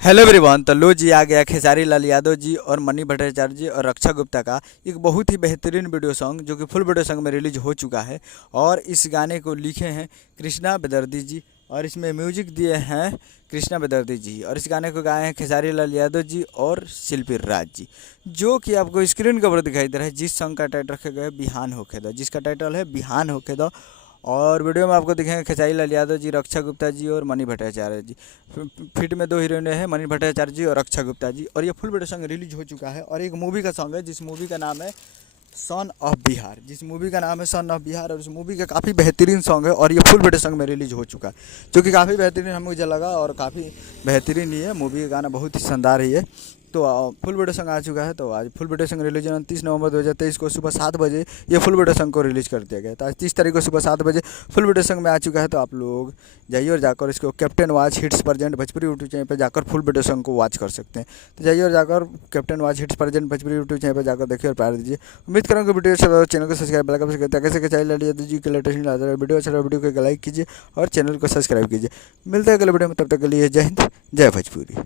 Hello everyone. तो लो जी आ गया खेसारी लाल यादव जी और मनी भट्टाचार्य जी और रक्षा गुप्ता का एक बहुत ही बेहतरीन वीडियो सॉन्ग जो कि फुल वीडियो सॉन्ग में रिलीज हो चुका है। और इस गाने को लिखे हैं कृष्णा बेदर्दी जी और इसमें म्यूजिक दिए हैं कृष्णा बेदर्दी जी। और इस गाने को गाए हैं खेसारी लाल यादव जी और शिल्पी राज जी, जो कि आपको स्क्रीन कवर दिखाई दे रहा है। जिस सॉन्ग का टाइटल रखा गया है बिहान होके दो, जिसका टाइटल है बिहान होके दो। और वीडियो में आपको दिखेंगे खेसारी लाल यादव जी, रक्षा गुप्ता जी और मनी भट्टाचार्य जी। फिट में दो हीरोइन है, मनी भट्टाचार्य जी और रक्षा गुप्ता जी। और ये फुल वीडियो सॉन्ग रिलीज हो चुका है और एक मूवी का सॉन्ग है जिस मूवी का नाम है सन ऑफ बिहार। जिस मूवी का नाम है सन ऑफ बिहार और उस मूवी का काफ़ी बेहतरीन सॉन्ग है और ये फुल वीडियो सॉन्ग में रिलीज हो चुका है, जो कि काफ़ी बेहतरीन हमें मुझे लगा और काफ़ी बेहतरीन ही है। मूवी का गाना बहुत ही शानदार ही है। तो फुल वीडियो सॉन्ग आ चुका है। तो आज फुल वीडियो सॉन्ग रिलीज 29 नवंबर 2023 को सुबह 7 बजे ये फुल वीडियो सॉन्ग को रिलीज कर दिया गया। तो आज 30 तारीख को सुबह 7 बजे फुल वीडियो सॉन्ग में आ चुका है। तो आप लोग जाइए और जाकर इसको captain watch hits present Bhojpuri YouTube channel पर जाकर फुल वीडियो सॉन्ग को वॉच कर सकते हैं। तो जाइए और जाकर captain watch hits present Bhojpuri YouTube channel पर जाकर देखिए और प्यार दीजिए। उम्मीद करूँगा वीडियो अच्छा लगा, चैनल को सब्सक्राइब बेल आइकन प्रेस करके चाहिए लाल जी के लेटेस्ट वीडियो अच्छा लगा वीडियो को लाइक कीजिए और चैनल को सब्सक्राइब कीजिए। मिलते हैं अगले वीडियो में, तब तक के लिए जय हिंद जय भोजपुरी।